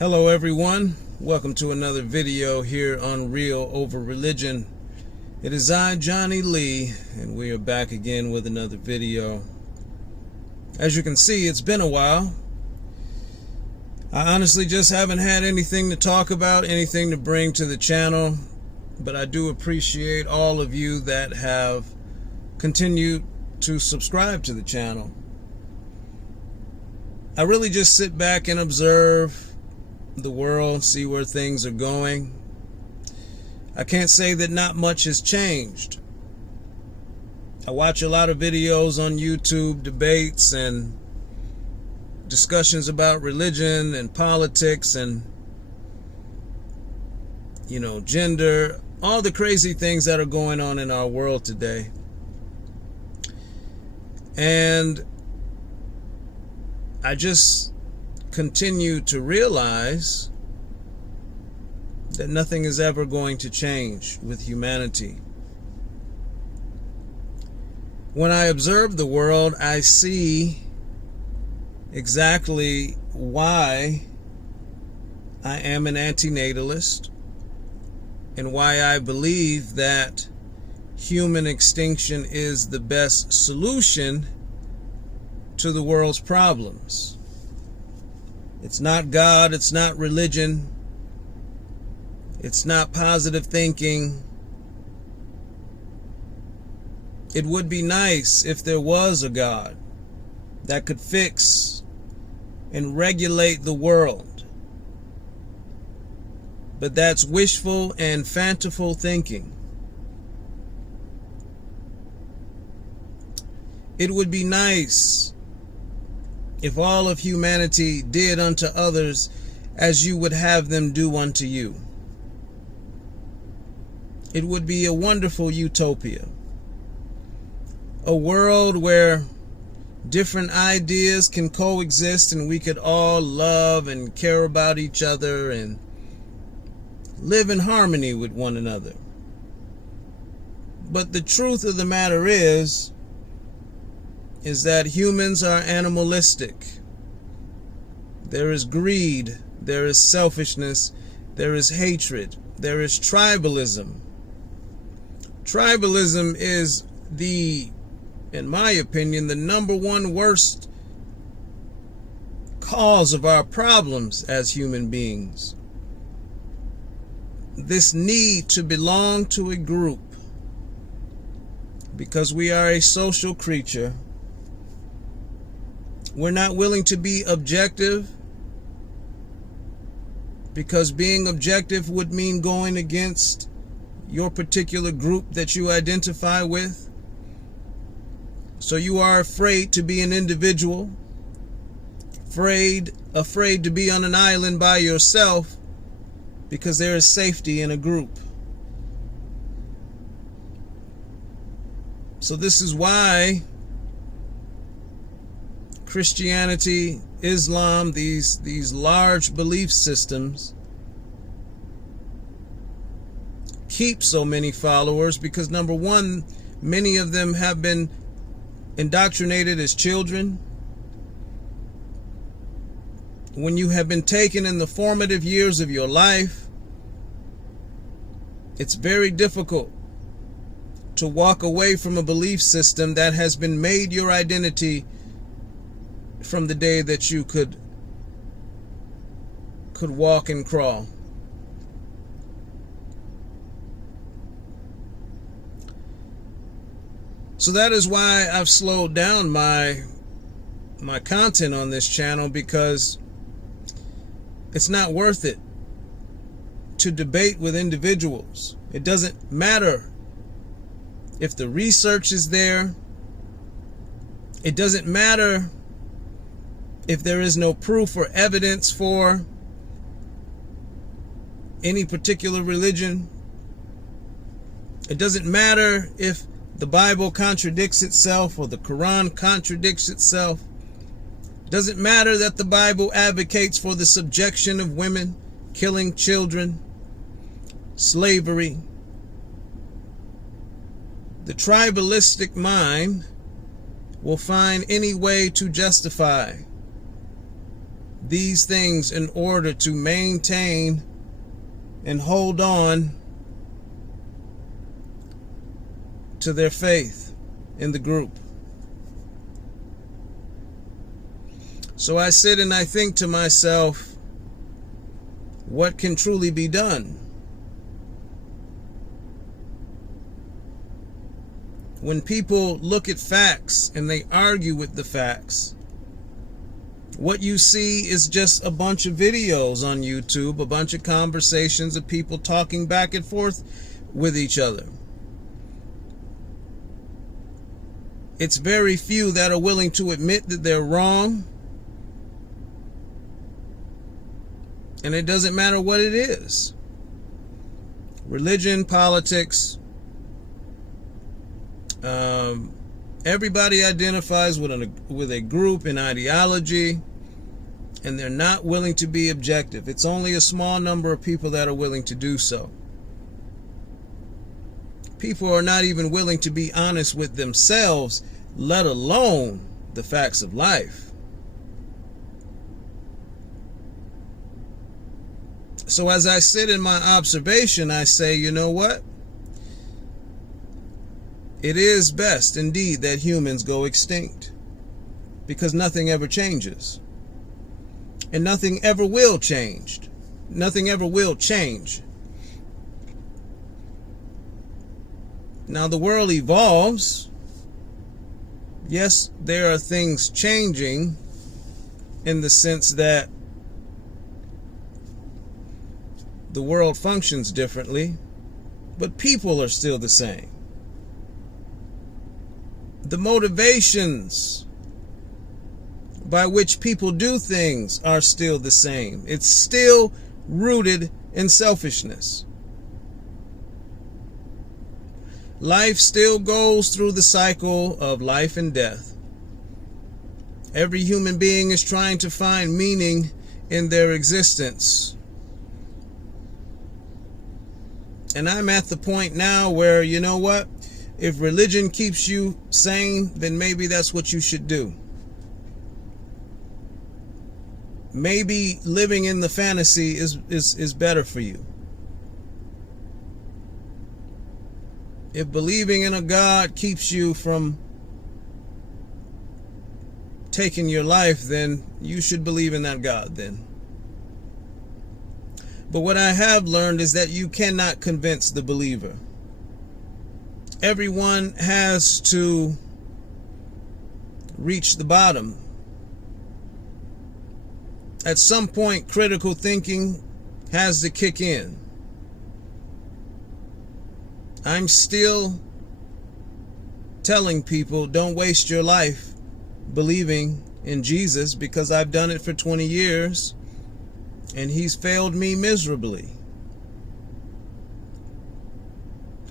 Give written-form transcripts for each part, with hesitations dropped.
Hello everyone, welcome to another video here on Real Over Religion. It is I, Johnny Lee, and we are back again with another video. As you can see, it's been a while. I honestly just haven't had anything to talk about, anything to bring to the channel, but I do appreciate all of you that have continued to subscribe to the channel. I really just sit back and observe the world, see where things are going. I can't say that not much has changed. I watch a lot of videos on YouTube, debates and discussions about religion and politics and, gender, all the crazy things that are going on in our world today. And I just continue to realize that nothing is ever going to change with humanity. When I observe the world, I see exactly why I am an anti-natalist and why I believe that human extinction is the best solution to the world's problems. It's not God, it's not religion, it's not positive thinking. It would be nice if there was a God that could fix and regulate the world. But that's wishful and fanciful thinking. It would be nice if all of humanity did unto others as you would have them do unto you. It would be a wonderful utopia. A world where different ideas can coexist and we could all love and care about each other and live in harmony with one another. But the truth of the matter is that humans are animalistic. There is greed, there is selfishness, there is hatred, there is tribalism. Tribalism is in my opinion, the number one worst cause of our problems as human beings. This need to belong to a group, because we are a social creature. We're not willing to be objective, because being objective would mean going against your particular group that you identify with. So you are afraid to be an individual, afraid to be on an island by yourself, because there is safety in a group. So this is why Christianity, Islam, these large belief systems keep so many followers, because number one, many of them have been indoctrinated as children. When you have been taken in the formative years of your life, it's very difficult to walk away from a belief system that has been made your identity from the day that you could walk and crawl. So that is why I've slowed down my content on this channel, because it's not worth it to debate with individuals. It doesn't matter if the research is there. It doesn't matter if there is no proof or evidence for any particular religion. It doesn't matter if the Bible contradicts itself or the Quran contradicts itself. It doesn't matter that the Bible advocates for the subjection of women, killing children, slavery. The tribalistic mind will find any way to justify these things in order to maintain and hold on to their faith in the group. So I sit and I think to myself, what can truly be done? When people look at facts and they argue with the facts, what you see is just a bunch of videos on YouTube, a bunch of conversations of people talking back and forth with each other. It's very few that are willing to admit that they're wrong. And it doesn't matter what it is. Religion, politics, everybody identifies with a group, an ideology, and they're not willing to be objective. It's only a small number of people that are willing to do so. People are not even willing to be honest with themselves, let alone the facts of life. So as I sit in my observation, I say, you know what? It is best indeed that humans go extinct, because nothing ever changes. And nothing ever will change. Nothing ever will change. Now the world evolves. Yes, there are things changing in the sense that the world functions differently, but people are still the same. The motivations by which people do things are still the same. It's still rooted in selfishness. Life still goes through the cycle of life and death. Every human being is trying to find meaning in their existence. And I'm at the point now where, you know what? If religion keeps you sane, then maybe that's what you should do. Maybe living in the fantasy is better for you. If believing in a God keeps you from taking your life, then you should believe in that God then. But what I have learned is that you cannot convince the believer. Everyone has to reach the bottom. At some point, critical thinking has to kick in. I'm still telling people, don't waste your life believing in Jesus, because I've done it for 20 years and he's failed me miserably.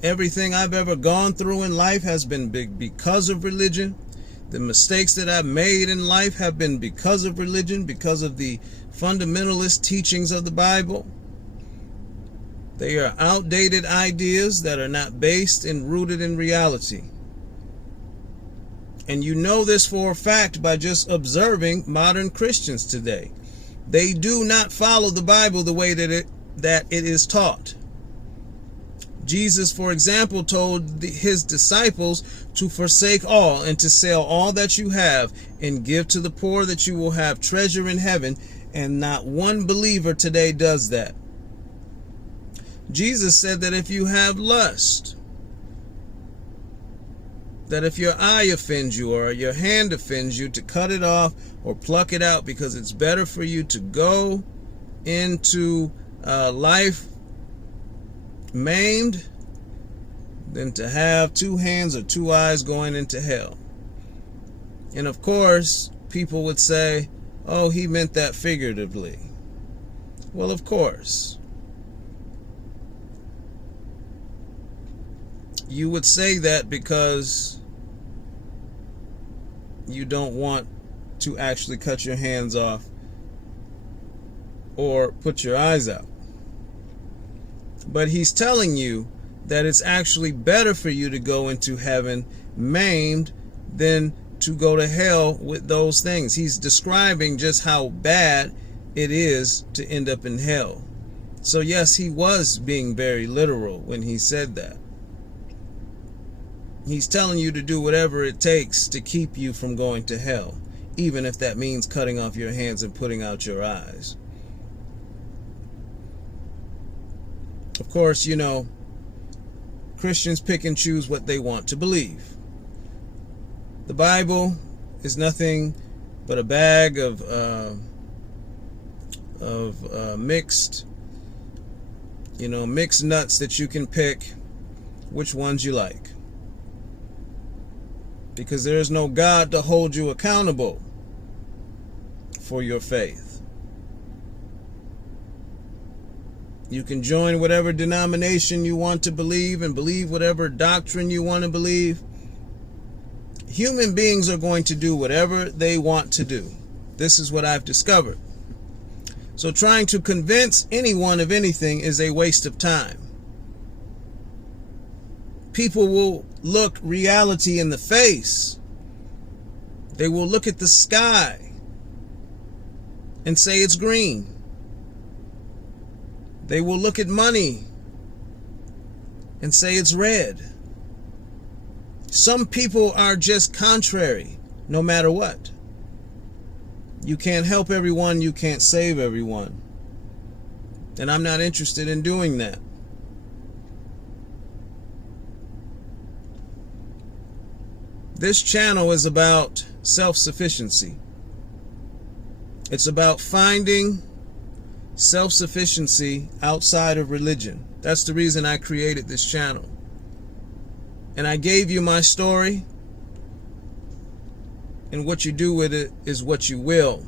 Everything I've ever gone through in life has been because of religion. The mistakes that I've made in life have been because of religion, because of the fundamentalist teachings of the Bible. They are outdated ideas that are not based and rooted in reality. And you know this for a fact by just observing modern Christians today. They do not follow the Bible the way that it is taught. Jesus, for example, told his disciples to forsake all and to sell all that you have and give to the poor, that you will have treasure in heaven. And not one believer today does that. Jesus said that if you have lust, that if your eye offends you or your hand offends you, to cut it off or pluck it out, because it's better for you to go into life maimed than to have two hands or two eyes going into hell. And of course, people would say, oh, he meant that figuratively. Well, of course. You would say that because you don't want to actually cut your hands off or put your eyes out. But he's telling you that it's actually better for you to go into heaven maimed than to go to hell with those things. He's describing just how bad it is to end up in hell. So yes, he was being very literal when he said that. He's telling you to do whatever it takes to keep you from going to hell, even if that means cutting off your hands and putting out your eyes. Of course, you know, Christians pick and choose what they want to believe. The Bible is nothing but a bag of mixed nuts that you can pick which ones you like. Because there is no God to hold you accountable for your faith. You can join whatever denomination you want to believe and believe whatever doctrine you want to believe. Human beings are going to do whatever they want to do. This is what I've discovered. So trying to convince anyone of anything is a waste of time. People will look reality in the face. They will look at the sky and say it's green. They will look at money and say it's red. Some people are just contrary, no matter what. You can't help everyone, you can't save everyone. And I'm not interested in doing that. This channel is about self-sufficiency. It's about finding self-sufficiency outside of religion. That's the reason I created this channel. And I gave you my story, and what you do with it is what you will.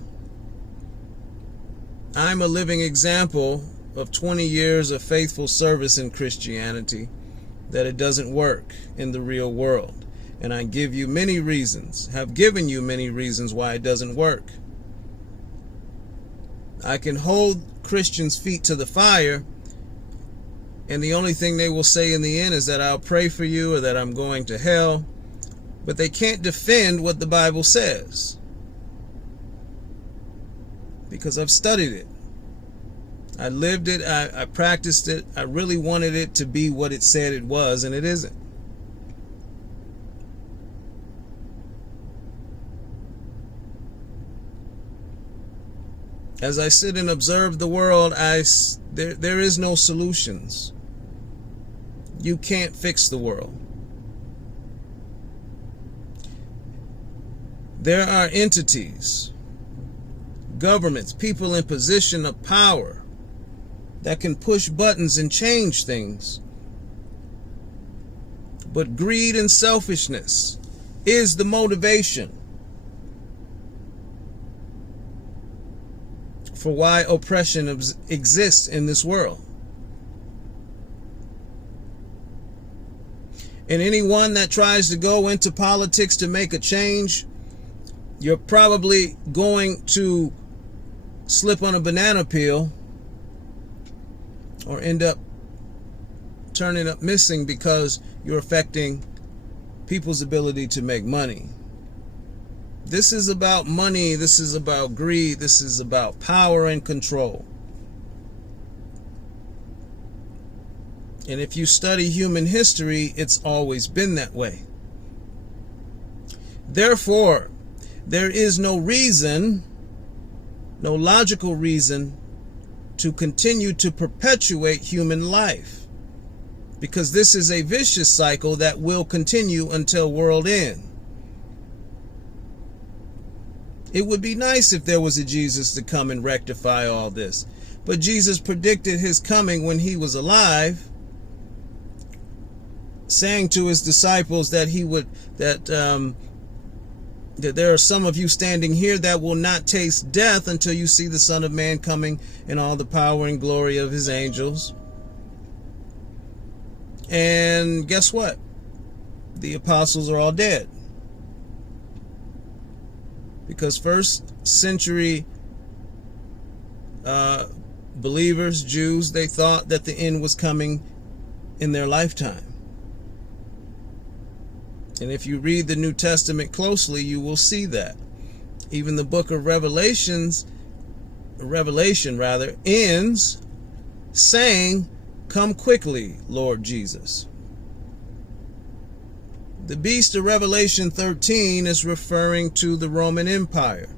I'm a living example of 20 years of faithful service in Christianity, that it doesn't work in the real world. And I give you many reasons, have given you many reasons why it doesn't work. I can hold Christians' feet to the fire, and the only thing they will say in the end is that I'll pray for you or that I'm going to hell. But they can't defend what the Bible says, because I've studied it. I lived it. I practiced it. I really wanted it to be what it said it was, and it isn't. As I sit and observe the world, there is no solutions. You can't fix the world. There are entities, governments, people in position of power that can push buttons and change things. But greed and selfishness is the motivation for why oppression exists in this world. And anyone that tries to go into politics to make a change, you're probably going to slip on a banana peel or end up turning up missing, because you're affecting people's ability to make money. This is about money. This is about greed. This is about power and control. And if you study human history, it's always been that way. Therefore, there is no reason, no logical reason, to continue to perpetuate human life, because this is a vicious cycle that will continue until world end. It would be nice if there was a Jesus to come and rectify all this, but Jesus predicted his coming when he was alive, saying to his disciples that that there are some of you standing here that will not taste death until you see the Son of Man coming in all the power and glory of his angels. And guess what? The apostles are all dead. Because first century believers, Jews, they thought that the end was coming in their lifetime. And if you read the New Testament closely, you will see that. Even the book of Revelation ends saying, "Come quickly, Lord Jesus." The beast of Revelation 13 is referring to the Roman Empire,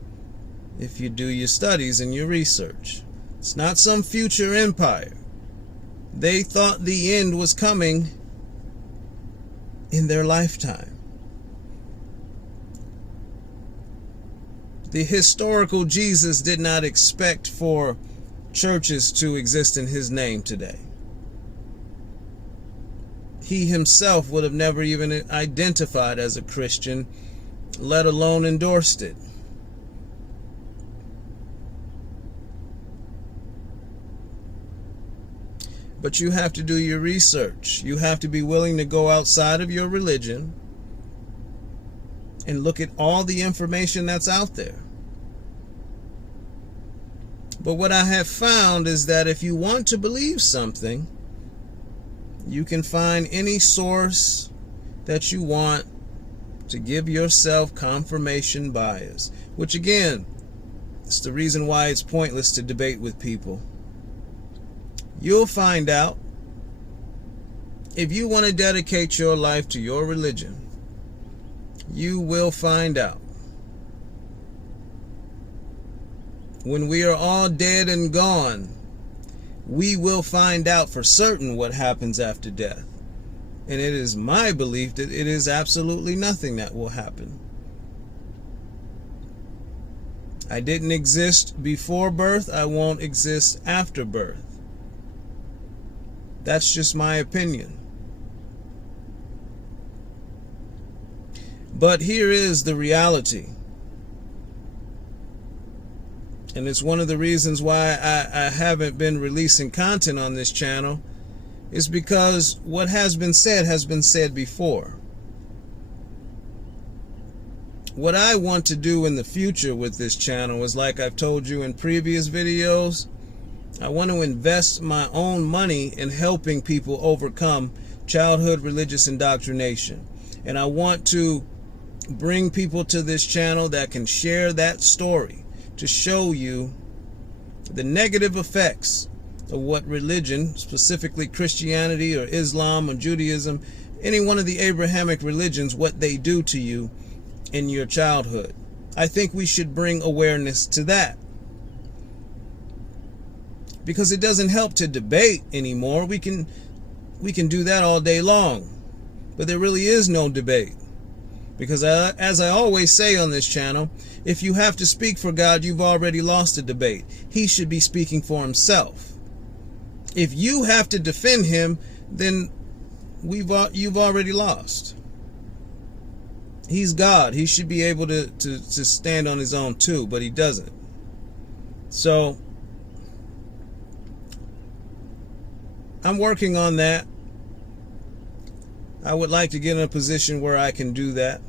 if you do your studies and your research. It's not some future empire. They thought the end was coming in their lifetime. The historical Jesus did not expect for churches to exist in his name today. He himself would have never even identified as a Christian, let alone endorsed it. But you have to do your research. You have to be willing to go outside of your religion and look at all the information that's out there. But what I have found is that if you want to believe something, you can find any source that you want to give yourself confirmation bias, which again, it's the reason why it's pointless to debate with people. You'll find out. If you want to dedicate your life to your religion, you will find out. When we are all dead and gone, we will find out for certain what happens after death. And it is my belief that it is absolutely nothing that will happen. I didn't exist before birth. I won't exist after birth. That's just my opinion. But here is the reality. And it's one of the reasons why I haven't been releasing content on this channel, is because what has been said before. What I want to do in the future with this channel is, like I've told you in previous videos, I want to invest my own money in helping people overcome childhood religious indoctrination. And I want to bring people to this channel that can share that story, to show you the negative effects of what religion, specifically Christianity or Islam or Judaism, any one of the Abrahamic religions, what they do to you in your childhood. I think we should bring awareness to that. Because it doesn't help to debate anymore. We can do that all day long. But there really is no debate. Because as I always say on this channel, if you have to speak for God, you've already lost a debate. He should be speaking for himself. If you have to defend him, then you've already lost. He's God. He should be able to stand on his own too, but he doesn't. So I'm working on that. I would like to get in a position where I can do that.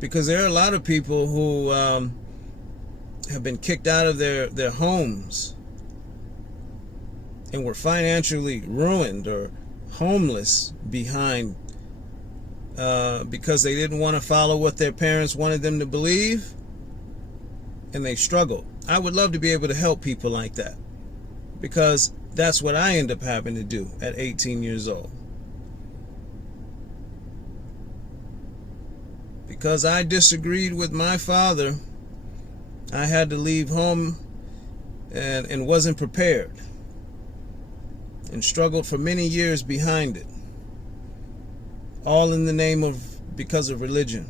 Because there are a lot of people who have been kicked out of their homes and were financially ruined or homeless behind because they didn't want to follow what their parents wanted them to believe, and they struggled. I would love to be able to help people like that, because that's what I end up having to do at 18 years old. Because I disagreed with my father, I had to leave home and wasn't prepared, and struggled for many years behind it, all in the name of, because of religion.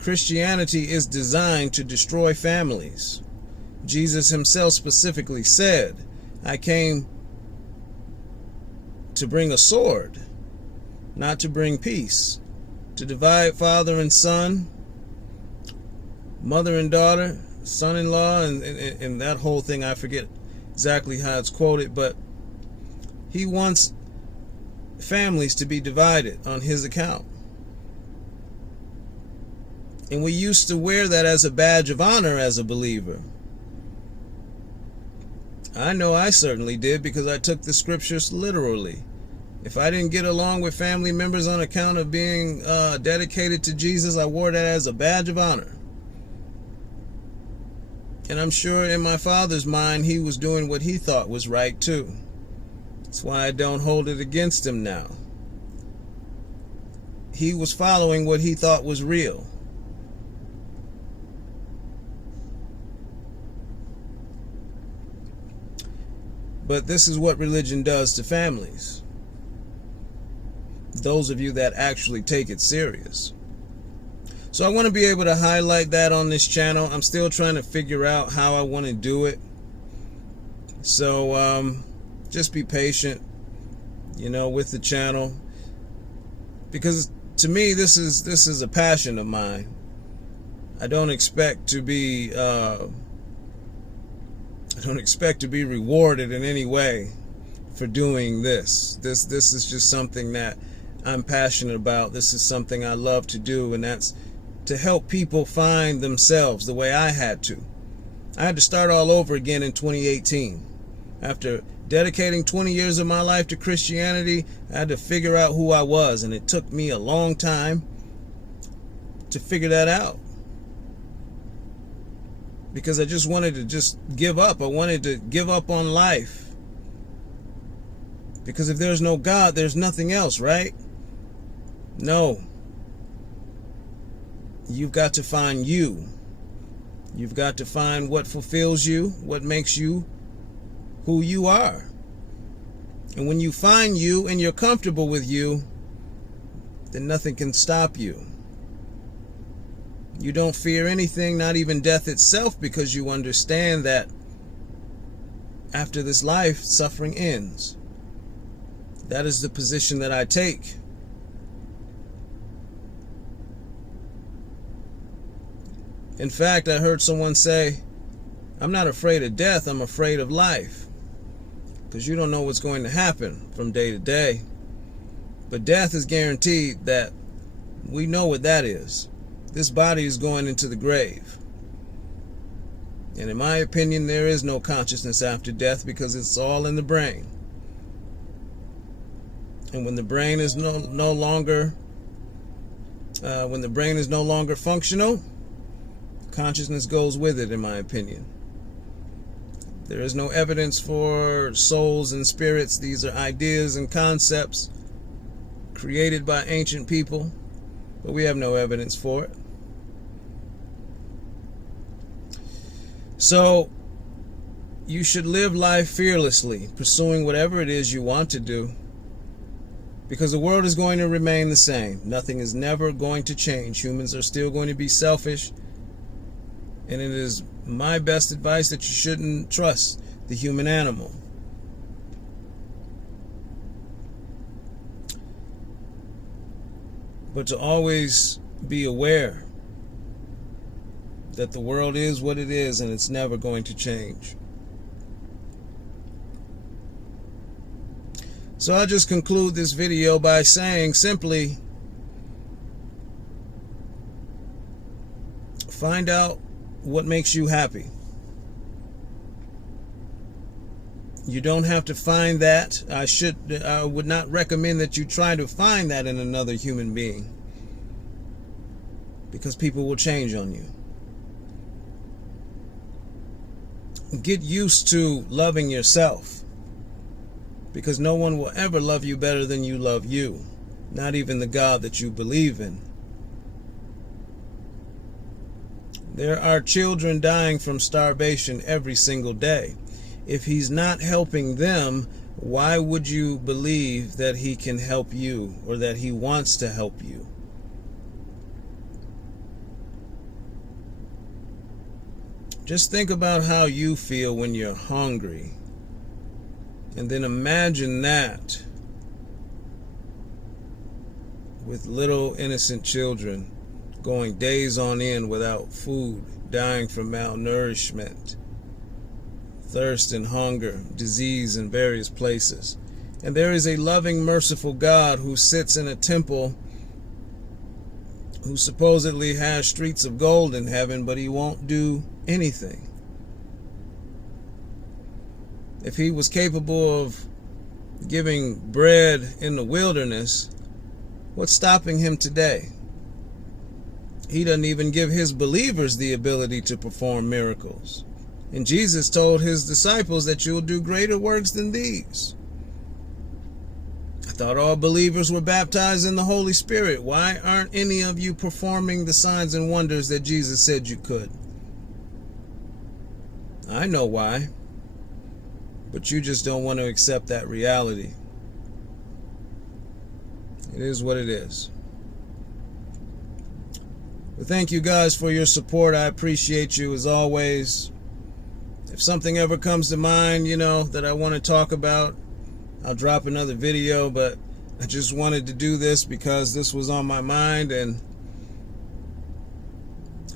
Christianity is designed to destroy families. Jesus himself specifically said, I came to bring a sword, not to bring peace, to divide father and son, mother and daughter, son-in-law, and that whole thing. I forget exactly how it's quoted, but he wants families to be divided on his account. And we used to wear that as a badge of honor as a believer. I know I certainly did, because I took the scriptures literally. If I didn't get along with family members on account of being dedicated to Jesus, I wore that as a badge of honor. And I'm sure in my father's mind, he was doing what he thought was right too. That's why I don't hold it against him now. He was following what he thought was real. But this is what religion does to families. Those of you that actually take it serious. So I want to be able to highlight that on this channel. I'm still trying to figure out how I want to do it. So just be patient, with the channel. Because to me, this is a passion of mine. I don't expect to be rewarded in any way for doing this. This is just something that I'm passionate about. This is something I love to do, and that's to help people find themselves the way I had to. I had to start all over again in 2018. After dedicating 20 years of my life to Christianity, I had to figure out who I was, and it took me a long time to figure that out. Because I just wanted to just give up. I wanted to give up on life. Because if there's no God, there's nothing else, right? No. You've got to find you. You've got to find what fulfills you, what makes you who you are. And when you find you and you're comfortable with you, then nothing can stop you. You don't fear anything, not even death itself, because you understand that after this life, suffering ends. That is the position that I take. In fact, I heard someone say, I'm not afraid of death, I'm afraid of life. Because you don't know what's going to happen from day to day. But death is guaranteed. That we know what that is. This body is going into the grave. And in my opinion, there is no consciousness after death, because it's all in the brain. And when the brain is no longer functional, consciousness goes with it, in my opinion. There is no evidence for souls and spirits. These are ideas and concepts created by ancient people, but we have no evidence for it. So you should live life fearlessly, pursuing whatever it is you want to do, because the world is going to remain the same. Nothing is never going to change. Humans are still going to be selfish, and it is my best advice that you shouldn't trust the human animal. But to always be aware that the world is what it is, and it's never going to change. So I'll just conclude this video by saying simply, find out what makes you happy. You don't have to find that. I would not recommend that you try to find that in another human being, because people will change on you. Get used to loving yourself, because no one will ever love you better than you love you, not even the God that you believe in. There are children dying from starvation every single day. If he's not helping them, why would you believe that he can help you, or that he wants to help you? Just think about how you feel when you're hungry, and then imagine that with little innocent children going days on end without food, dying from malnourishment, thirst and hunger, disease in various places. And there is a loving, merciful God who sits in a temple, who supposedly has streets of gold in heaven, but he won't do anything. If he was capable of giving bread in the wilderness, what's stopping him today? He doesn't even give his believers the ability to perform miracles. And Jesus told his disciples that you'll do greater works than these. I thought all believers were baptized in the Holy Spirit. Why aren't any of you performing the signs and wonders that Jesus said you could? I know why. But you just don't want to accept that reality. It is what it is. Well, thank you guys for your support. I appreciate you as always. If something ever comes to mind, that I want to talk about, I'll drop another video, but I just wanted to do this because this was on my mind, and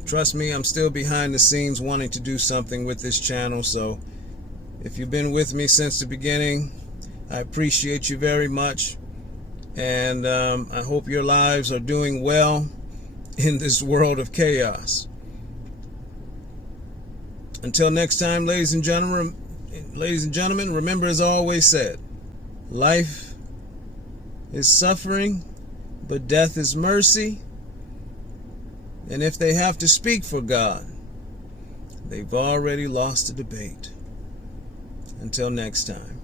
trust me, I'm still behind the scenes wanting to do something with this channel. So if you've been with me since the beginning, I appreciate you very much, and I hope your lives are doing well in this world of chaos. Until next time, ladies and gentlemen, remember, as I always said, life is suffering, but death is mercy. And if they have to speak for God, they've already lost the debate. Until next time.